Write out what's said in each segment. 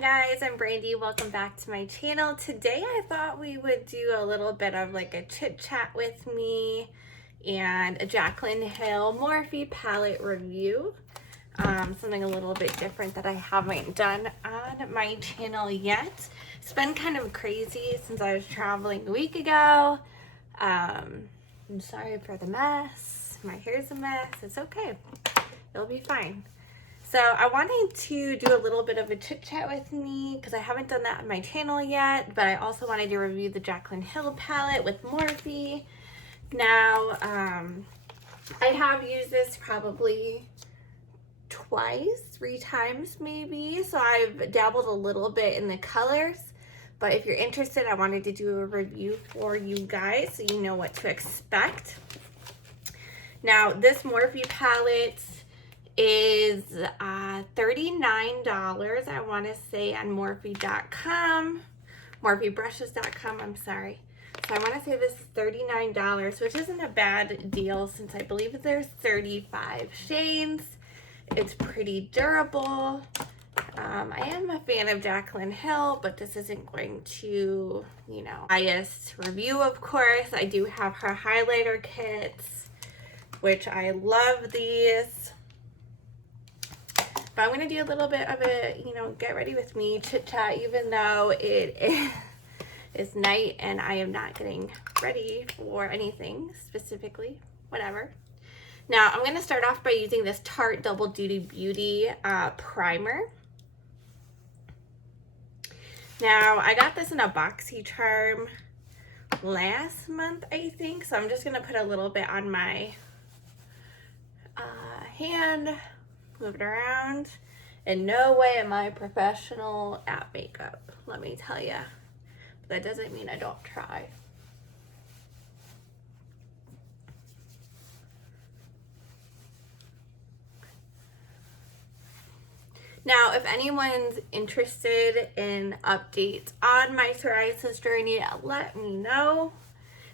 guys, I'm Brandy. Welcome back to my channel. Today I thought we would do a little bit of like a chit chat with me and a Jaclyn Hill MORPHE palette review. Something a little bit different that I haven't done on my channel yet. It's been kind of crazy since I was traveling a week ago. I'm sorry for the mess. My hair's a mess. It's okay. It'll be fine. So I wanted to do a little bit of a chit chat with me because I haven't done that on my channel yet, but I also wanted to review the Jaclyn Hill palette with MORPHE. Now, I have used this probably twice, 3 times maybe, so I've dabbled a little bit in the colors, but if you're interested, I wanted to do a review for you guys so you know what to expect. Now, this MORPHE palette is $39, I want to say, on morphe.com, morphebrushes.com, I'm sorry. So I want to say this is $39, which isn't a bad deal since I believe there's 35 shades. It's pretty durable. I am a fan of Jaclyn Hill, but this isn't going to, you know, biased review, of course. I do have her highlighter kits, which I love these. But I'm going to do a little bit of a, you know, get ready with me chit chat, even though it is night and I am not getting ready for anything specifically, whatever. Now, I'm going to start off by using this Tarte Double Duty Beauty primer. Now, I got this in a BoxyCharm last month, I think, so I'm just going to put a little bit on my hand, move it around. In no way am I professional at makeup, let me tell you. But that doesn't mean I don't try. Now, if anyone's interested in updates on my psoriasis journey, let me know.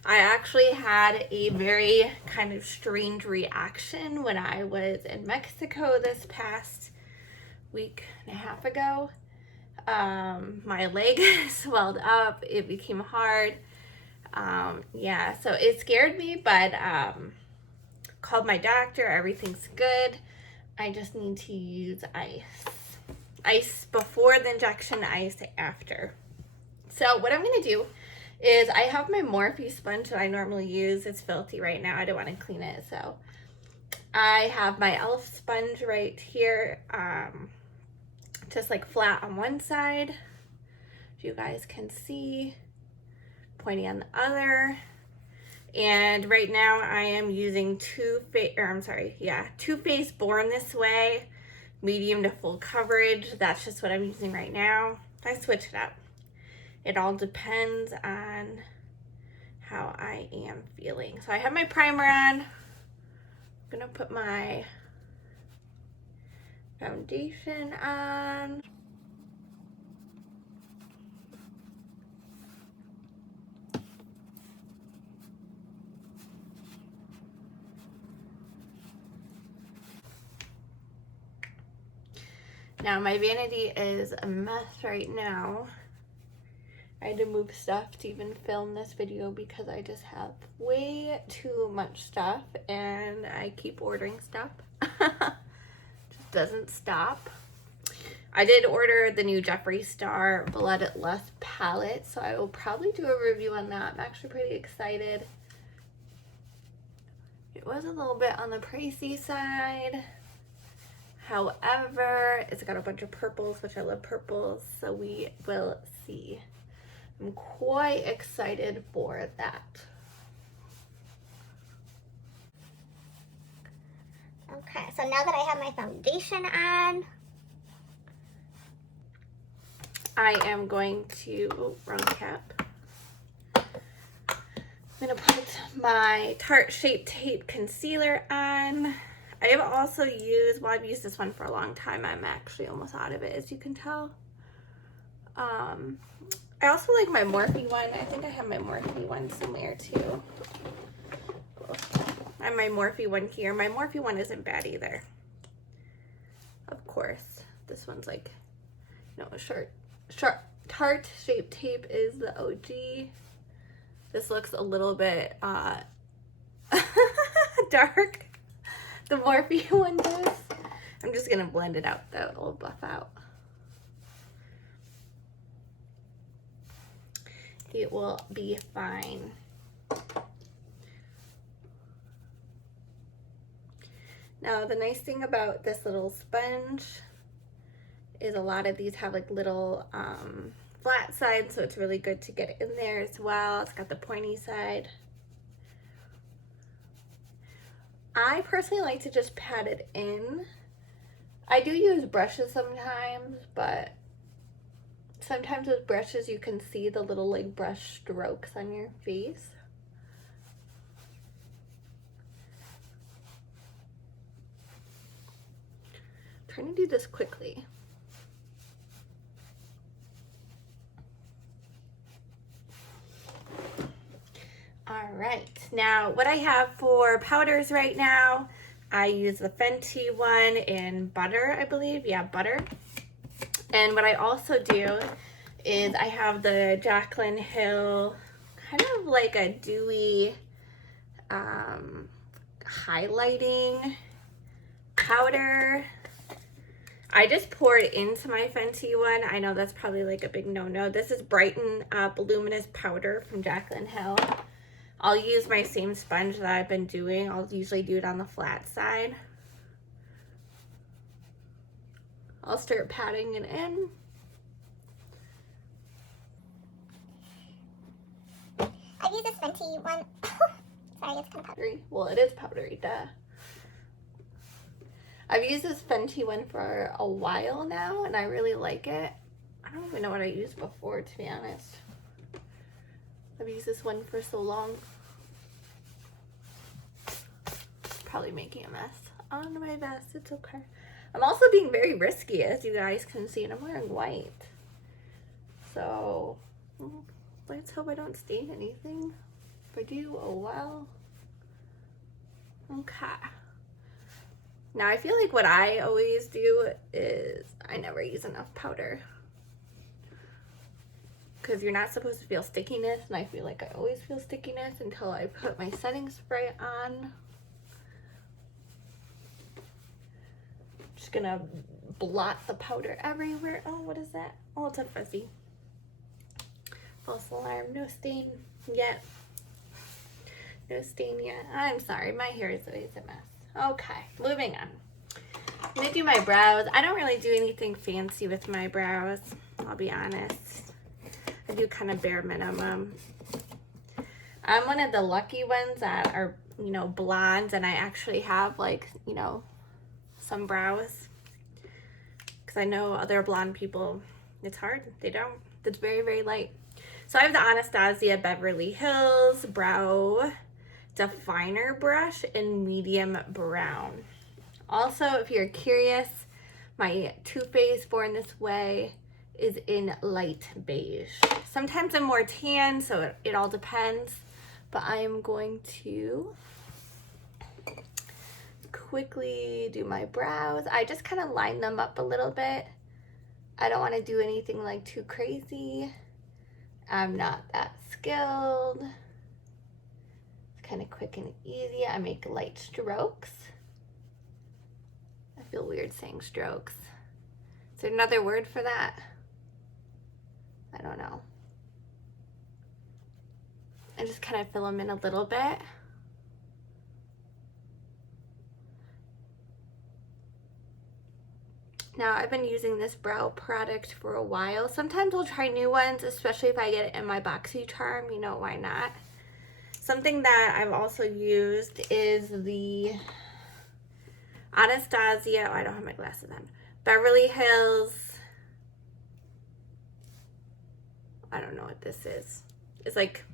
I actually had a very kind of strange reaction when I was in Mexico this past week and a half ago. My leg swelled up, it became hard. Yeah, so it scared me, but called my doctor, everything's good. I just need to use ice. Ice before the injection, ice after. So what I'm gonna do is I have my MORPHE sponge that I normally use. It's filthy right now, I don't want to clean it, so I have my e.l.f. sponge right here, just like flat on one side, if you guys can see, pointy on the other. And right now I am using Too Faced Born This Way, medium to full coverage. That's just what I'm using right now. I switch it up. It all depends on how I am feeling. So I have my primer on. I'm gonna put my foundation on. Now my vanity is a mess right now. I had to move stuff to even film this video because I just have way too much stuff and I keep ordering stuff. Just doesn't stop. I did order the new Jeffree Star Blood Lust palette, so I will probably do a review on that. I'm actually pretty excited. It was a little bit on the pricey side. However, it's got a bunch of purples, which I love purples, so we will see. I'm quite excited for that. Okay, so now that I have my foundation on, I am going to, wrong cap. I'm gonna put my Tarte Shape Tape Concealer on. I have also used, well, I've used this one for a long time. I'm actually almost out of it, as you can tell. I also like my MORPHE one. I think I have my MORPHE one somewhere too. I have my MORPHE one here. My MORPHE one isn't bad either. Of course, this one's like No, tart shape tape is the OG. This looks a little bit dark. The Morphe one does. I'm just gonna blend it out though, it'll buff out. It will be fine. Now the nice thing about this little sponge is a lot of these have like little flat sides, so it's really good to get in there as well. It's got the pointy side. I personally like to just pat it in. I do use brushes sometimes, but sometimes with brushes you can see the little like brush strokes on your face. I'm trying to do this quickly. All right, now what I have for powders right now, I use the Fenty one in butter, I believe. Yeah, butter. And what I also do is I have the Jaclyn Hill, kind of like a dewy highlighting powder. I just pour it into my Fenty one. I know that's probably like a big no-no. This is Brighten Up Luminous Powder from Jaclyn Hill. I'll use my same sponge that I've been doing. I'll usually do it on the flat side. I'll start patting it in. I've used this Fenty one. Sorry, it's kind of powdery. Well, it is powdery, duh. I've used this Fenty one for a while now, and I really like it. I don't even know what I used before, to be honest. I've used this one for so long. Probably making a mess on my vest. It's okay. I'm also being very risky, as you guys can see, and I'm wearing white. So, let's hope I don't stain anything. If I do, oh well. Okay. Now, I feel like what I always do is I never use enough powder. Because you're not supposed to feel stickiness, and I feel like I always feel stickiness until I put my setting spray on. Just gonna blot the powder everywhere. Oh, what is that? Oh, it's a fuzzy. False alarm. No stain yet. No stain yet. I'm sorry, my hair is always a mess. Okay, moving on. I'm gonna do my brows. I don't really do anything fancy with my brows, I'll be honest. I do kind of bare minimum. I'm one of the lucky ones that are, you know, blondes, and I actually have, like, you know, some brows. Because I know other blonde people, it's hard. They don't. It's very, very light. So I have the Anastasia Beverly Hills Brow Definer Brush in medium brown. Also, if you're curious, my Too Faced Born This Way is in light beige. Sometimes I'm more tan, so it all depends. But I am going to quickly do my brows. I just kind of line them up a little bit. I don't want to do anything like too crazy. I'm not that skilled. It's kind of quick and easy. I make light strokes. I feel weird saying strokes. Is there another word for that? I don't know. I just kind of fill them in a little bit. Now, I've been using this brow product for a while. Sometimes I'll try new ones, especially if I get it in my BoxyCharm. You know, why not? Something that I've also used is the Anastasia, oh, I don't have my glasses on, Beverly Hills, I don't know what this is. It's like,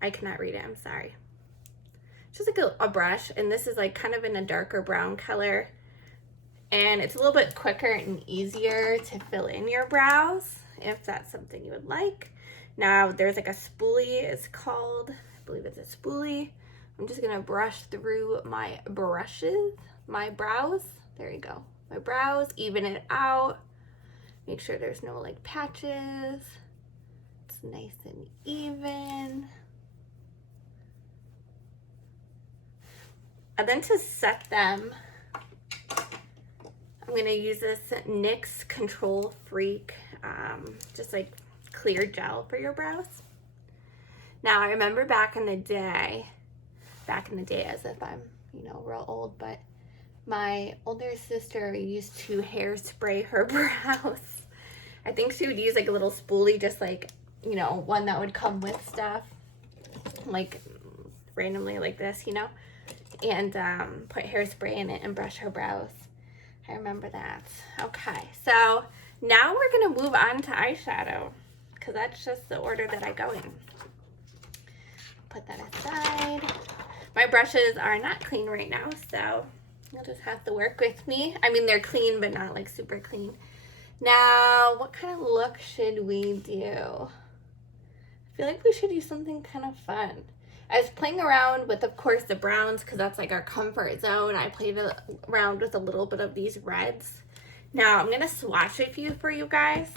I cannot read it, I'm sorry. It's just like a brush, and this is like kind of in a darker brown color. And it's a little bit quicker and easier to fill in your brows, if that's something you would like. Now, there's like a spoolie, it's called. I believe it's a spoolie. I'm just gonna brush through my brushes, my brows. There you go. My brows, even it out. Make sure there's no like patches. It's nice and even. And then to set them, I'm gonna use this NYX Control Freak, just like clear gel for your brows. Now I remember back in the day as if I'm, you know, real old, but my older sister used to hairspray her brows. I think she would use like a little spoolie, just like, you know, one that would come with stuff, like randomly like this, you know, and put hairspray in it and brush her brows. I remember that. Okay, so now we're gonna move on to eyeshadow, because that's just the order that I go in. Put that aside. My brushes are not clean right now, so you'll just have to work with me. I mean, they're clean, but not like super clean. Now, what kind of look should we do? I feel like we should do something kind of fun. I was playing around with, of course, the browns, because that's like our comfort zone. I played around with a little bit of these reds. Now, I'm going to swatch a few for you guys.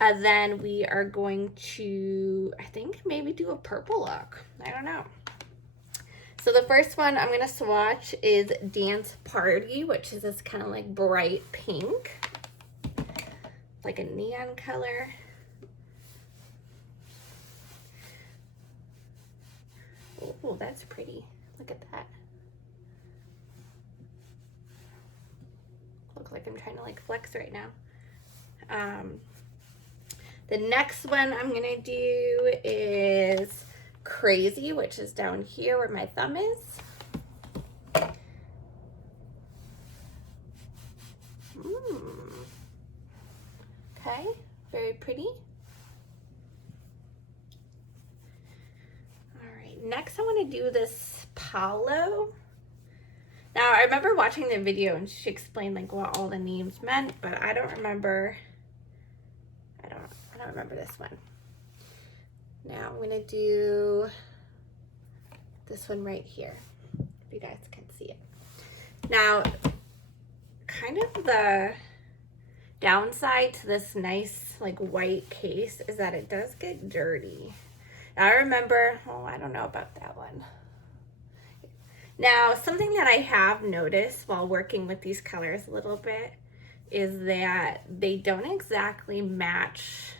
And then we are going to, I think, maybe do a purple look. I don't know. So the first one I'm going to swatch is Dance Party, which is this kind of like bright pink. Like a neon color. Oh, that's pretty. Look at that. Looks like I'm trying to like flex right now. The next one I'm gonna do is Crazy, which is down here where my thumb is. Okay, very pretty. Next, I want to do this Paulo. Now, I remember watching the video and she explained like what all the names meant, but I don't remember. I don't remember this one. Now I'm gonna do this one right here, if you guys can see it. Now, kind of the downside to this nice like white case is that it does get dirty. Now, I remember, oh, I don't know about that one. Now, something that I have noticed while working with these colors a little bit is that they don't exactly match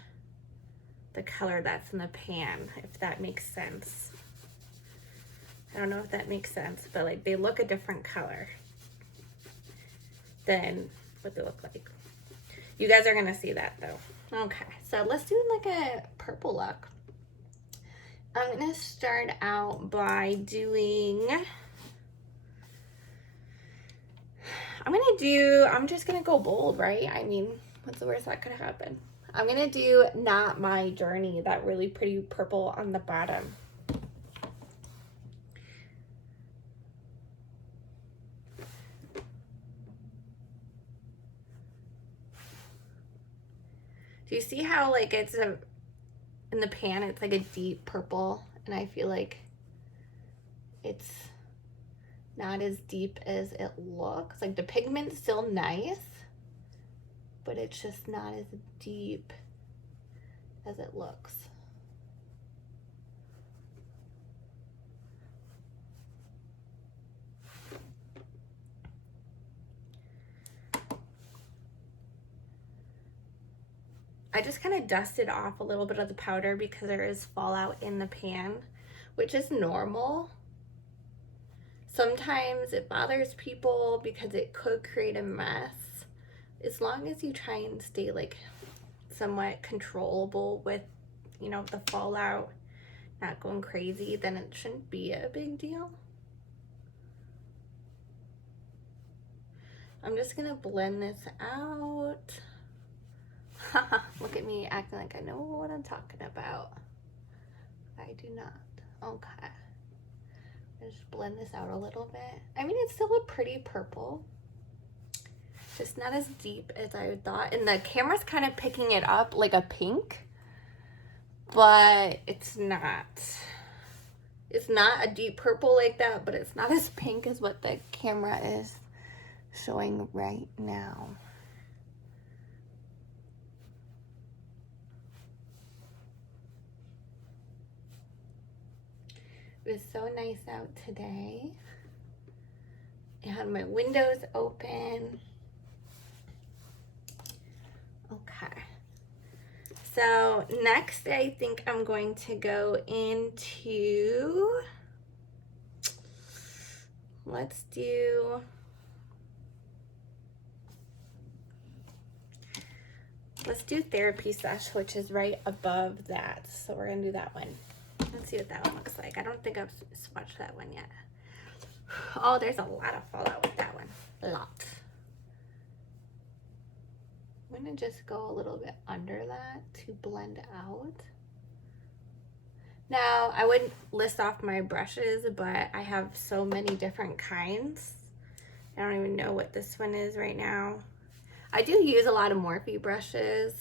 the color that's in the pan, if that makes sense. I don't know if that makes sense, but like they look a different color than what they look like. You guys are gonna see that though. Okay, so let's do like a purple look. I'm gonna start out by doing, I'm just gonna go bold, right? I mean, what's the worst that could happen? I'm gonna do Not My Journey, that really pretty purple on the bottom. Do you see how like it's in the pan, it's like a deep purple, and I feel like it's not as deep as it looks. Like the pigment's still nice, but it's just not as deep as it looks. I just kind of dusted off a little bit of the powder because there is fallout in the pan, which is normal. Sometimes it bothers people because it could create a mess. As long as you try and stay like somewhat controllable with, you know, the fallout, not going crazy, then it shouldn't be a big deal. I'm just gonna blend this out. Look at me acting like I know what I'm talking about. I do not. Okay. Just blend this out a little bit. I mean, it's still a pretty purple. Just not as deep as I thought. And the camera's kind of picking it up like a pink, but it's not. It's not a deep purple like that, but it's not as pink as what the camera is. showing right now. is so nice out today. I had my windows open. Okay. So next I think I'm going to go into, let's do therapy sesh, which is right above that. So we're gonna do that one. Let's see what that one looks like. I don't think I've swatched that one yet. Oh, there's a lot of fallout with that one. A lot. I'm gonna just go a little bit under that to blend out. Now, I wouldn't list off my brushes, but I have so many different kinds. I don't even know what this one is right now. I do use a lot of Morphe brushes.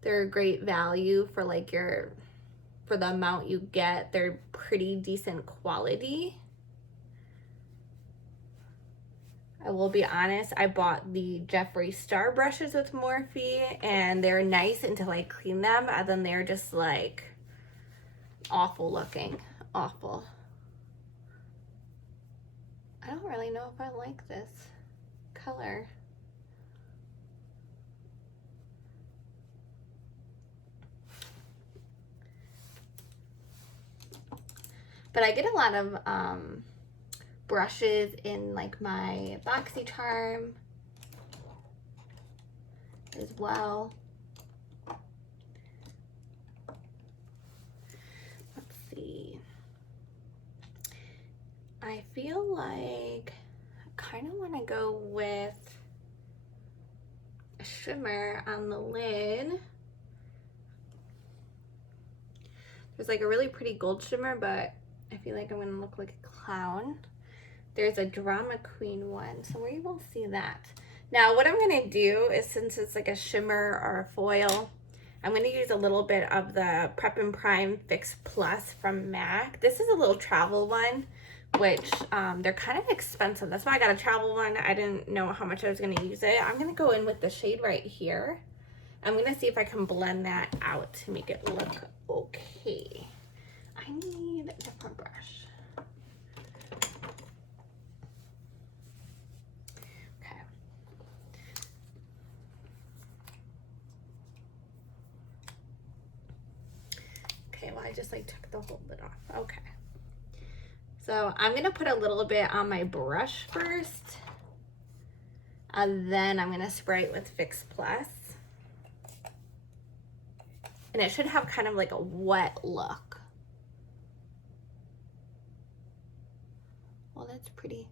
They're a great value for like for the amount you get. They're pretty decent quality. I will be honest, I bought the Jeffree Star brushes with Morphe, and they're nice until I clean them, and then they're just like awful looking. Awful. I don't really know if I like this color. But I get a lot of brushes in like my BoxyCharm as well. Let's see. I feel like I kind of want to go with a shimmer on the lid. There's like a really pretty gold shimmer, but I feel like I'm gonna look like a clown. There's a Drama Queen one, so we will see that. Now what I'm gonna do is, since it's like a shimmer or a foil, I'm gonna use a little bit of the Prep and Prime Fix Plus from MAC. This is a little travel one, which they're kind of expensive. That's why I got a travel one. I didn't know how much I was gonna use it. I'm gonna go in with the shade right here. I'm gonna see if I can blend that out to make it look okay. I need a different brush. Okay. Okay, well I just like took the whole lid off. Okay. So I'm gonna put a little bit on my brush first, and then I'm gonna spray it with Fix Plus. And it should have kind of like a wet look. Well, that's pretty.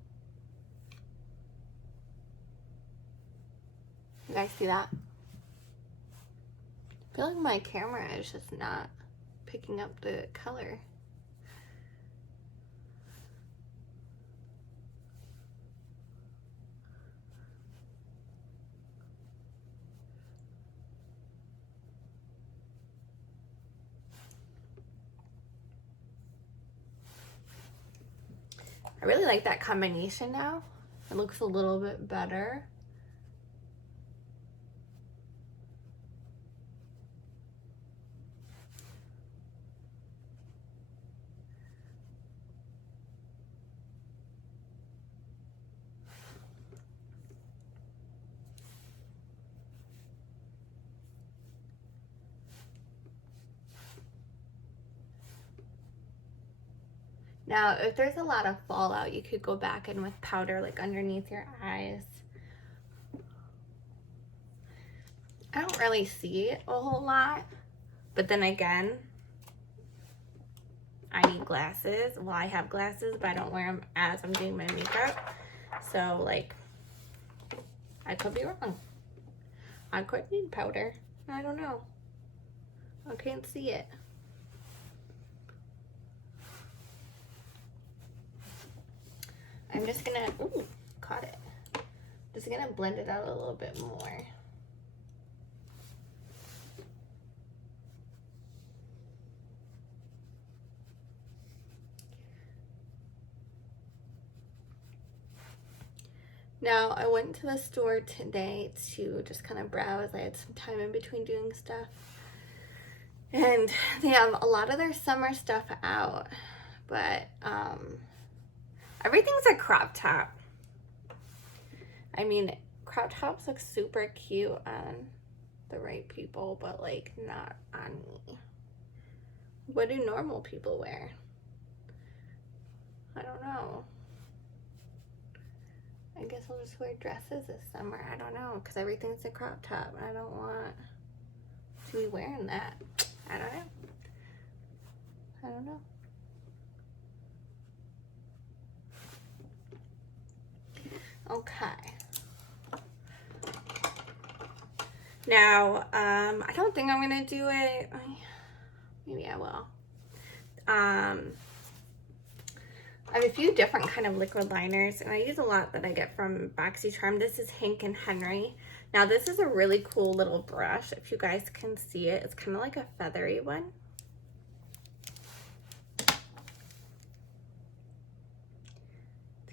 You guys see that? I feel like my camera is just not picking up the color. I really like that combination now. It looks a little bit better. Now, if there's a lot of fallout, you could go back in with powder like underneath your eyes. I don't really see it a whole lot, but then again, I need glasses. Well, I have glasses, but I don't wear them as I'm doing my makeup. So, like, I could be wrong. I could need powder. I don't know. I can't see it. I'm just gonna, ooh, caught it. Just gonna blend it out a little bit more. Now, I went to the store today to just kind of browse. I had some time in between doing stuff. And they have a lot of their summer stuff out. but everything's a crop top. I mean, crop tops look super cute on the right people, but like not on me. What do normal people wear? I don't know. I guess I'll just wear dresses this summer. I don't know, because everything's a crop top. I don't want to be wearing that. I don't know. I don't know. Okay. Now, I don't think I'm gonna do it. Maybe I will. I have a few different kind of liquid liners, and I use a lot that I get from BoxyCharm. This is Hank and Henry. Now, this is a really cool little brush. If you guys can see it, it's kind of like a feathery one. It's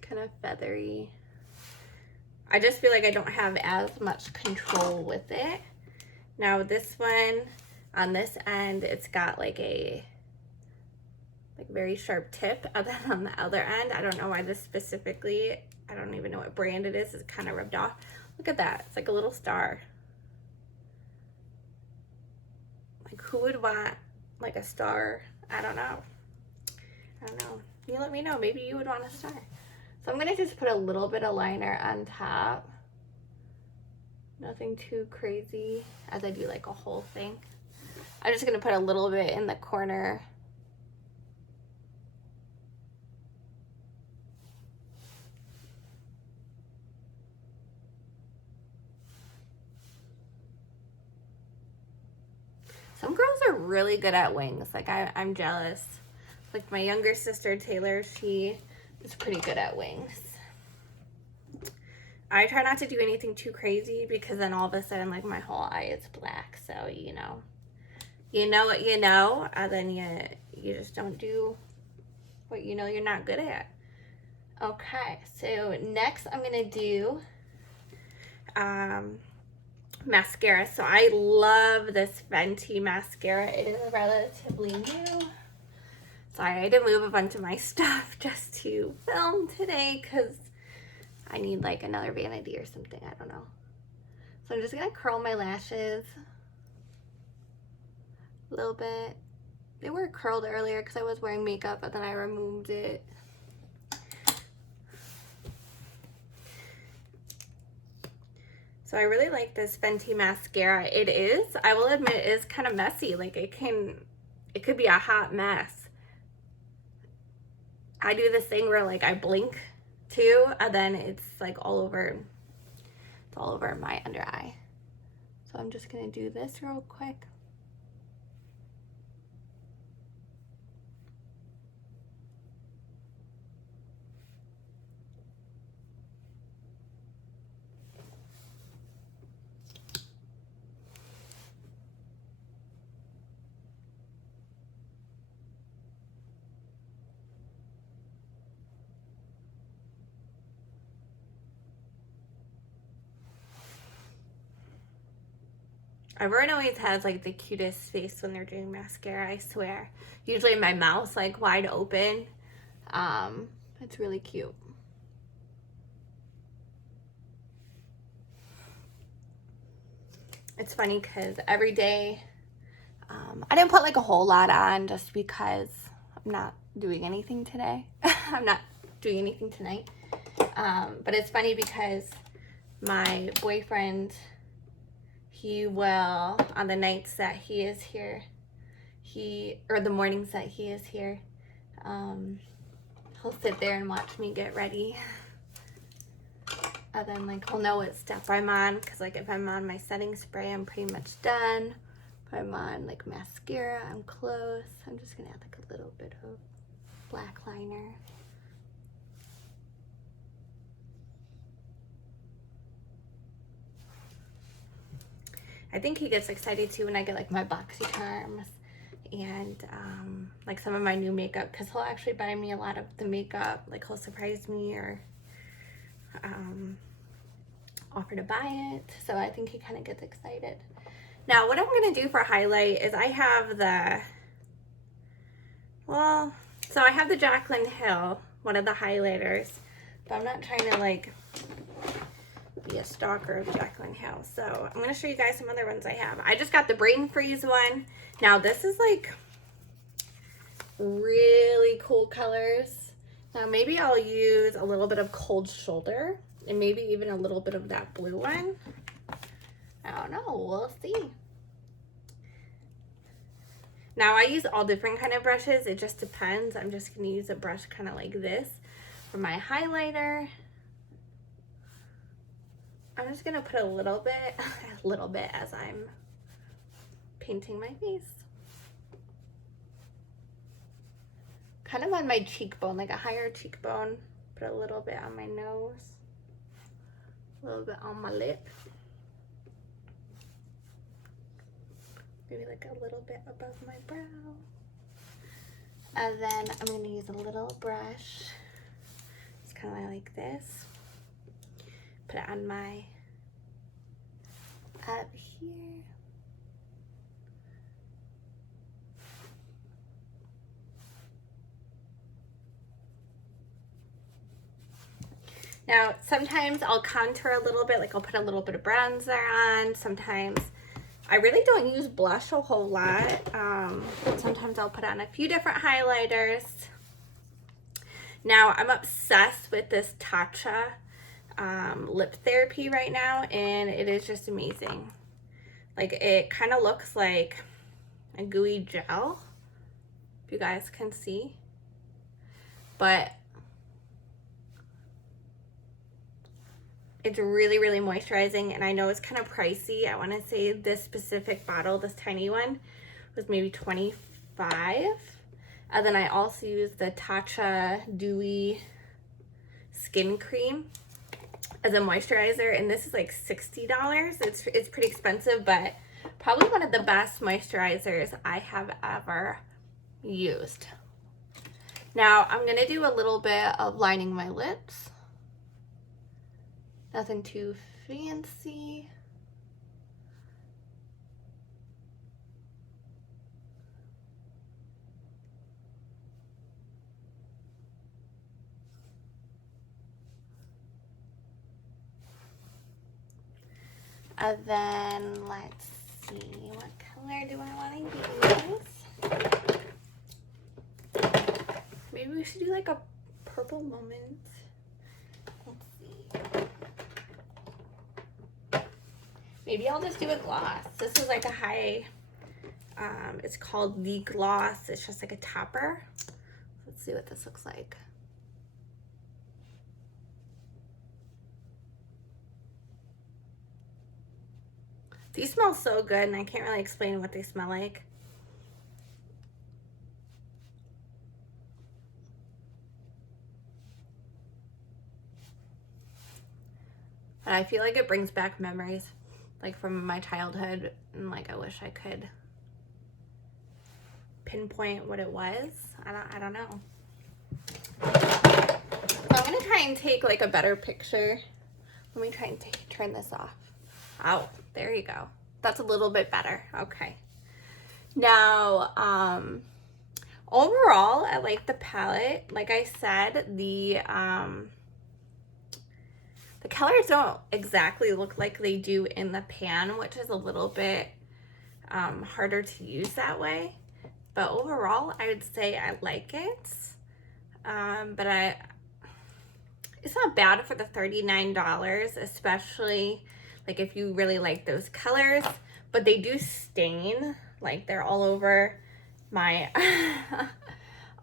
kind of feathery. I just feel like I don't have as much control with it. Now this one, on this end, it's got like a very sharp tip, and then on the other end, I don't know why this specifically, I don't even know what brand it is, it's kind of rubbed off. Look at that, it's like a little star. Like who would want like a star? I don't know. You let me know, maybe you would want a star. So I'm gonna just put a little bit of liner on top. Nothing too crazy as I do like a whole thing. I'm just gonna put a little bit in the corner. Some girls are really good at wings. Like I'm jealous. Like my younger sister Taylor, she is pretty good at wings. I try not to do anything too crazy because then all of a sudden like my whole eye is black. So you know what you know, and then you just don't do what you know you're not good at. Okay, so next I'm gonna do mascara. So I love this Fenty mascara. It is relatively new. Sorry, I had to move a bunch of my stuff just to film today because I need like another vanity or something. I don't know. So I'm just gonna curl my lashes a little bit. They were curled earlier because I was wearing makeup, but then I removed it. So I really like this Fenty mascara. It is, I will admit, it is kind of messy. Like it could be a hot mess. I do this thing where like I blink too, and then it's like all over my under eye. So I'm just gonna do this real quick. Everyone always has like the cutest face when they're doing mascara, I swear. Usually my mouth's like wide open. It's really cute. It's funny because every day, I didn't put like a whole lot on just because I'm not doing anything today. I'm not doing anything tonight. But it's funny because my boyfriend, he will, on the nights that he is here, or the mornings that he is here, he'll sit there and watch me get ready. And then like he'll know what step I'm on, because like if I'm on my setting spray, I'm pretty much done. If I'm on like mascara, I'm close. I'm just gonna add like a little bit of black liner. I think he gets excited too when I get like my BoxyCharms and like some of my new makeup, because he'll actually buy me a lot of the makeup. Like he'll surprise me or offer to buy it. So I think he kind of gets excited. Now what I'm going to do for highlight is I have the, well, So I have the Jaclyn Hill, one of the highlighters, but I'm not trying to like be a stalker of Jaclyn Hill. So I'm going to show you guys some other ones I have. I just got the Brain Freeze one. Now this is like really cool colors. Now maybe I'll use a little bit of Cold Shoulder and maybe even a little bit of that blue one. I don't know, we'll see. Now I use all different kind of brushes, it just depends. I'm just gonna use a brush kind of like this for my highlighter. I'm just gonna put a little bit as I'm painting my face. Kind of on my cheekbone, like a higher cheekbone. Put a little bit on my nose, a little bit on my lip. Maybe like a little bit above my brow. And then I'm gonna use a little brush. It's kind of like this. Put it on my, up here. Now, sometimes I'll contour a little bit, like I'll put a little bit of bronzer on. Sometimes I really don't use blush a whole lot. Sometimes I'll put on a few different highlighters. Now, I'm obsessed with this Tatcha lip therapy right now, and it is just amazing. Like, it kind of looks like a gooey gel, if you guys can see. But it's really, really moisturizing, and I know it's kind of pricey. I want to say this specific bottle, this tiny one, was maybe $25. And then I also use the Tatcha Dewy Skin Cream as a moisturizer, and this is like $60. It's pretty expensive, but probably one of the best moisturizers I have ever used. Now, I'm going to do a little bit of lining my lips. Nothing too fancy. And then let's see, what color do I want to use? Maybe we should do like a purple moment. Let's see. Maybe I'll just do a gloss. This is like a high, it's called The Gloss. It's just like a topper. Let's see what this looks like. These smell so good, and I can't really explain what they smell like. But I feel like it brings back memories, like from my childhood, and like I wish I could pinpoint what it was. I don't know. So I'm gonna try and take like a better picture. Let me try and turn this off. Oh, there you go. That's a little bit better. Okay. Now, overall, I like the palette. Like I said, the colors don't exactly look like they do in the pan, which is a little bit harder to use that way. But overall, I would say I like it. But it's not bad for the $39, especially like if you really like those colors. But they do stain, like they're all over my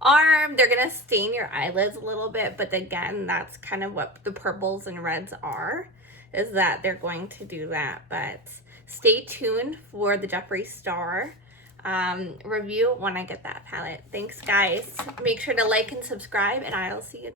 arm. They're gonna stain your eyelids a little bit, but again, that's kind of what the purples and reds are, is that they're going to do that. But stay tuned for the Jeffree Star review when I get that palette. Thanks, guys. Make sure to like and subscribe, and I'll see you